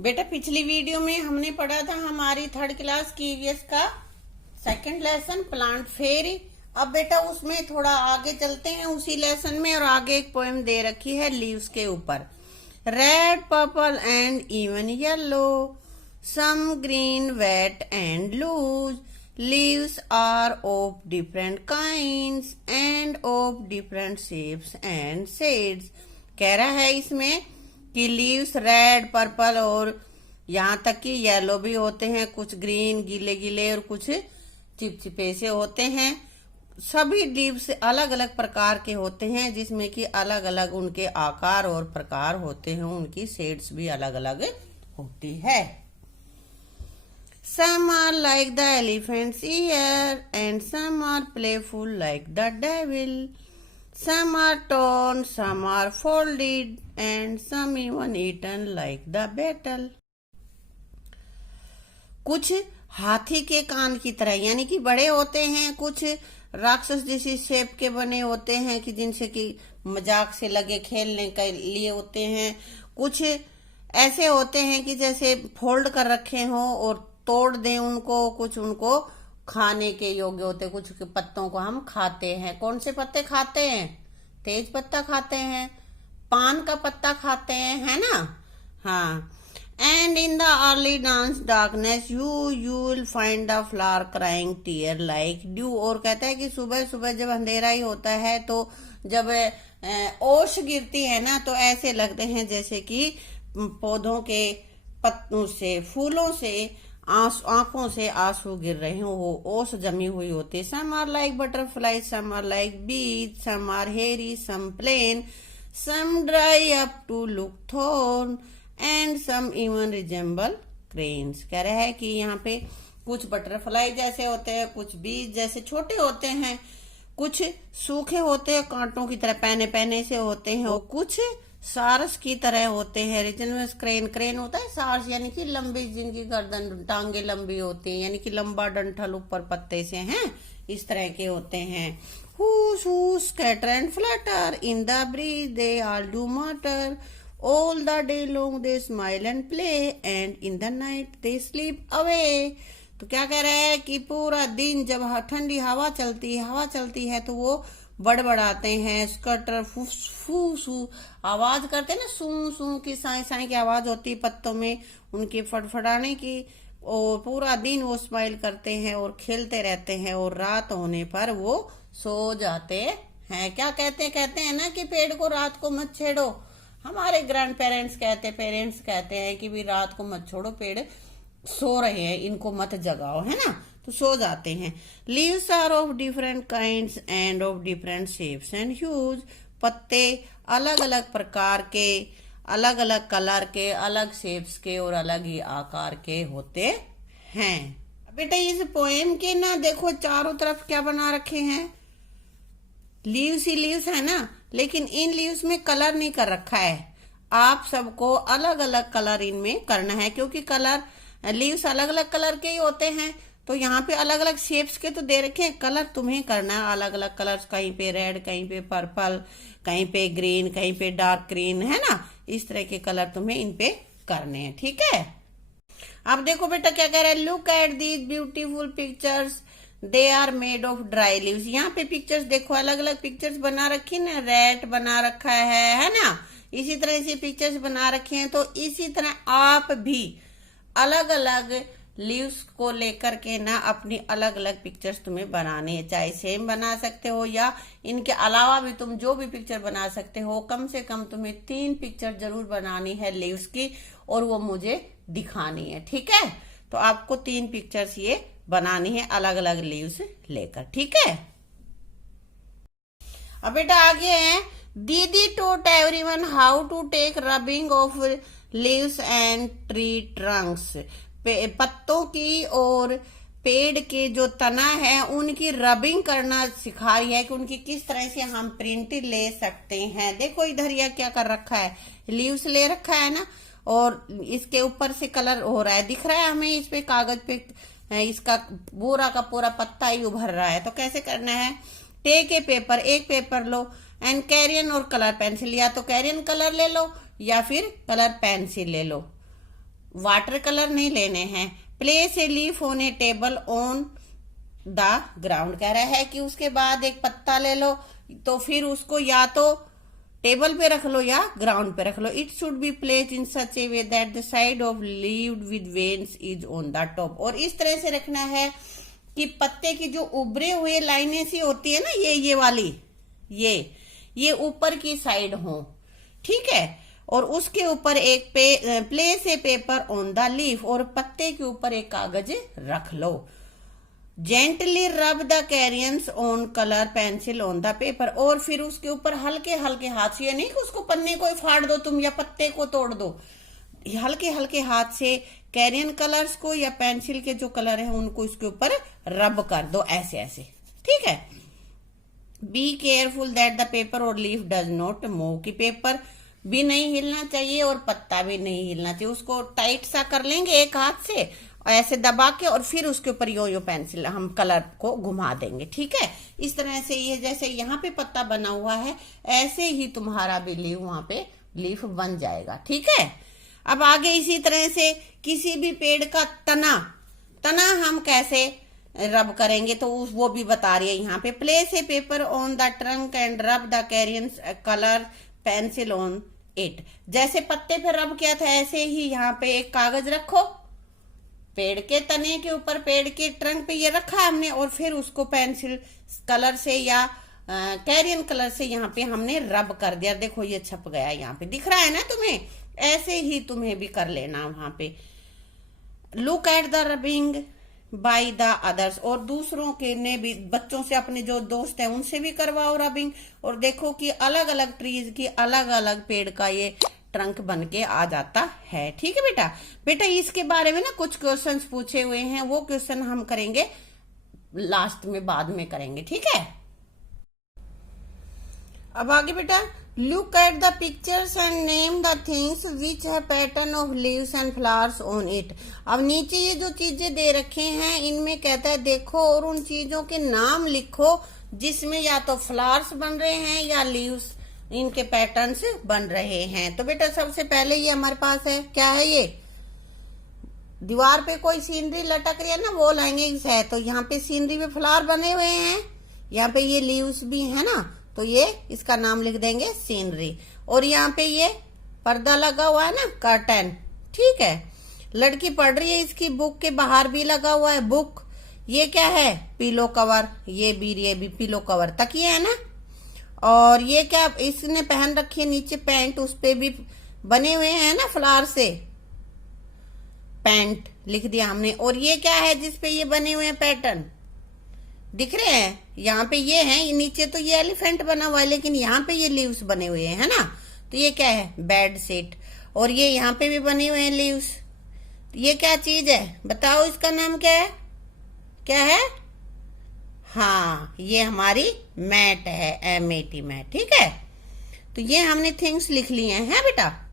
बेटा पिछली वीडियो में हमने पढ़ा था हमारी थर्ड क्लास की ईवीएस का सेकंड लेसन प्लांट फेरी। अब बेटा उसमें थोड़ा आगे चलते हैं उसी लेसन में, और आगे एक पोएम दे रखी है लीव्स के ऊपर। Red purple and even yellow, some green wet and loose, leaves are of different kinds and of different shapes and shades. कह रहा है इसमें कि लीव्स रेड पर्पल और यहाँ तक कि येलो भी होते हैं, कुछ ग्रीन गीले गीले और कुछ चिपचिपे से होते हैं। सभी लीव्स अलग अलग प्रकार के होते हैं, जिसमें कि अलग अलग उनके आकार और प्रकार होते हैं, उनकी शेड्स भी अलग अलग होती है। Some are like the elephant's ear and some are playful like the devil. Some are torn, some are folded and some even eaten like the beetle. कुछ हाथी के कान की तरह यानी कि बड़े होते हैं, कुछ राक्षस जैसी शेप के बने होते हैं कि जिनसे कि मजाक से लगे खेलने के लिए होते हैं। कुछ ऐसे होते हैं कि जैसे फोल्ड कर रखे हों और तोड़ दें उनको, कुछ उनको खाने के योग्य होते, कुछ के पत्तों को हम खाते हैं। कौन से पत्ते खाते हैं? तेज पत्ता खाते हैं, पान का पत्ता खाते हैं, है ना। हाँ। And in the early dawn's darkness you will find the flower crying tear like dew. और कहता है कि सुबह सुबह जब अंधेरा ही होता है तो जब ओस गिरती है ना, तो ऐसे लगते हैं जैसे कि पौधों के पत्तों से, फूलों से आंखों से आंसू गिर रहे हो, वो ओस जमी हुई होती है। Some are like butterfly, some are like bees, some are hairy, some plain, some dry up to look thorn and some even resemble cranes. कह रहा है कि यहाँ पे कुछ बटरफ्लाई जैसे होते हैं, कुछ बीज जैसे छोटे होते हैं, कुछ सूखे होते हैं कांटों की तरह पहने पहने से होते हैं, और कुछ सारस की तरह होते हैं। रिजनल क्रेन, क्रेन होता है सारस यानी कि लंबी, जिनकी गर्दन टांगे लंबी होती है, यानी कि लंबा डंठल ऊपर पत्ते से हैं, इस तरह के होते हैं। Whose scatter and flutter in the breeze, they all do mutter. All the day long they smile and play, and in the night they sleep away. तो क्या कह रहा है कि पूरा दिन जब ठंडी हवा चलती है तो वो बड़बड़ाते हैं, स्कटर फू आवाज करते हैं ना, सू सू की साई साई की आवाज होती है पत्तों में उनके फड़फड़ाने की। और पूरा दिन वो स्माइल करते हैं और खेलते रहते हैं, और रात होने पर वो सो जाते हैं। क्या कहते हैं ना कि पेड़ को रात को मत छेड़ो। हमारे ग्रैंड पेरेंट्स कहते हैं कि भी रात को मत छोड़ो, पेड़ सो रहे हैं, इनको मत जगाओ, है ना, तो सो जाते हैं। Leaves are of different kinds and of different shapes and hues. पत्ते अलग अलग प्रकार के, अलग अलग कलर के, अलग शेप्स के और अलग ही आकार के होते हैं। बेटा इस पोएम के ना देखो चारों तरफ क्या बना रखे हैं, लीव्स ही लीव्स है ना, लेकिन इन लीव्स में कलर नहीं कर रखा है। आप सबको अलग अलग कलर इनमें करना है, क्योंकि कलर लीव्स अलग अलग कलर के ही होते हैं। तो यहाँ पे अलग अलग शेप्स के तो दे रखे हैं, कलर तुम्हें करना है अलग अलग कलर्स, कहीं पे रेड, कहीं पे पर्पल, कहीं पे ग्रीन, कहीं पे डार्क ग्रीन, है ना। इस तरह के कलर तुम्हें इन पे करने हैं, ठीक है। अब देखो बेटा क्या कह रहा है, look at these beautiful pictures, they are made of dry leaves. यहाँ पे पिक्चर्स देखो, अलग अलग पिक्चर्स बना रखी ना, रेड बना रखा है ना, इसी तरह से पिक्चर्स बना रखे हैं। तो इसी तरह आप भी अलग अलग लीव्स को लेकर के ना अपनी अलग अलग पिक्चर्स तुम्हें बनानी है, चाहे सेम बना सकते हो या इनके अलावा भी तुम जो भी पिक्चर बना सकते हो। कम से कम तुम्हें 3 पिक्चर जरूर बनानी है लीव्स की, और वो मुझे दिखानी है, ठीक है। तो आपको 3 पिक्चर्स ये बनानी है अलग अलग लीव्स लेकर, ठीक है। अब बेटा आगे है, दीदी taught everyone how to take rubbing of leaves and tree trunks. पत्तों की और पेड़ के जो तना है उनकी रबिंग करना सिखा रही है कि उनकी किस तरह से हम प्रिंट ले सकते हैं। देखो इधर यह क्या कर रखा है, लीव्स ले रखा है ना, और इसके ऊपर से कलर हो रहा है, दिख रहा है हमें इस पे कागज पे, इसका पूरा का पूरा पत्ता ही उभर रहा है। तो कैसे करना है, टेक ए पेपर, एक पेपर लो, एंड कैरियन और कलर पेंसिल, या तो कैरियन कलर ले लो या फिर कलर पेंसिल ले लो। वाटर कलर नहीं लेने हैं। Place a leaf on A table on the ground कह रहा है कि उसके बाद एक पत्ता ले लो, तो फिर उसको या तो टेबल पे रख लो या ग्राउंड पे रख लो। It should be placed in such a way that the side of leaved with veins is on the top. और इस तरह से रखना है कि पत्ते की जो उभरे हुए लाइनें सी होती है ना, ये वाली, ये ऊपर की साइड हो, ठीक है। और उसके ऊपर एक place a paper on the leaf, और पत्ते के ऊपर एक कागज रख लो। Gently rub the crayons on colour pencil on the paper, और फिर उसके ऊपर हल्के हल्के हाथ से, नहीं कि उसको पन्ने को फाड़ दो तुम या पत्ते को तोड़ दो, हल्के हल्के हाथ से कैरियन कलर्स को या पेंसिल के जो कलर है उनको इसके ऊपर रब कर दो, ऐसे ऐसे, ठीक है। Be careful that the paper और लीफ डज नॉट मूव, कि पेपर भी नहीं हिलना चाहिए और पत्ता भी नहीं हिलना चाहिए। उसको टाइट सा कर लेंगे एक हाथ से और ऐसे दबा के, और फिर उसके ऊपर यो पेंसिल हम कलर को घुमा देंगे, ठीक है। इस तरह से ये जैसे यहाँ पे पत्ता बना हुआ है, ऐसे ही तुम्हारा भी लीफ वहां पे लीफ बन जाएगा, ठीक है। अब आगे इसी तरह से किसी भी पेड़ का तना हम कैसे रब करेंगे, तो वो भी बता रही है यहाँ पे। Place a paper on the trunk and rub the crayon colour pencil on it. जैसे पत्ते पे रब किया था ऐसे ही यहाँ पे एक कागज रखो, पेड़ के तने के ऊपर, पेड़ के ट्रंक पे ये रखा हमने, और फिर उसको पेंसिल कलर से या कैरियन कलर से यहाँ पे हमने रब कर दिया। देखो ये छप गया, यहाँ पे दिख रहा है ना तुम्हें, ऐसे ही तुम्हें भी कर लेना वहां पे। Look at the rubbing by the others, और दूसरों के ने भी, बच्चों से, अपने जो दोस्त है उनसे भी करवाओ रबिंग, और देखो कि अलग अलग ट्रीज की अलग अलग पेड़ का ये ट्रंक बन के आ जाता है, ठीक है बेटा। बेटा इसके बारे में ना कुछ क्वेश्चंस पूछे हुए हैं, वो क्वेश्चन हम करेंगे लास्ट में, बाद में करेंगे, ठीक है। अब आगे बेटा, look at the pictures and name the things which है pattern of leaves and flowers on it. अब नीचे ये जो चीजें दे रखे हैं इनमें कहता है देखो और उन चीजों के नाम लिखो जिसमें या तो फ्लावर्स बन रहे हैं या लीव्स, इनके पैटर्न्स बन रहे हैं। तो बेटा सबसे पहले ये हमारे पास है, क्या है ये, दीवार पे कोई सीनरी लटक रही है ना, वो लाएंगे है। तो यहाँ पे सीनरी पे फ्लावर बने हुए हैं, यहाँ पे ये लीव्स भी है ना, तो ये इसका नाम लिख देंगे सीनरी। और यहाँ पे ये पर्दा लगा हुआ है ना, कर्टन, ठीक है। लड़की पढ़ रही है, इसकी बुक के बाहर भी लगा हुआ है बुक। ये क्या है, पिलो कवर, ये भी पिलो कवर, तकिया है ना। और ये क्या इसने पहन रखी है, नीचे पैंट, उस पे भी बने हुए हैं ना फ्लावर से, पैंट लिख दिया हमने। और ये क्या है जिसपे ये बने हुए हैं पैटर्न, दिख रहे हैं, यहाँ पे ये है, नीचे तो ये एलिफेंट बना हुआ है, लेकिन यहाँ पे ये लीव्स बने हुए हैं, है ना। तो ये क्या है, बेड शीट। और ये यहाँ पे भी बने हुए हैं लीव्स। ये क्या चीज है बताओ, इसका नाम क्या है, क्या है, हाँ ये हमारी मैट है, MAT मैट, ठीक है। तो ये हमने थिंग्स लिख लिए हैं बेटा।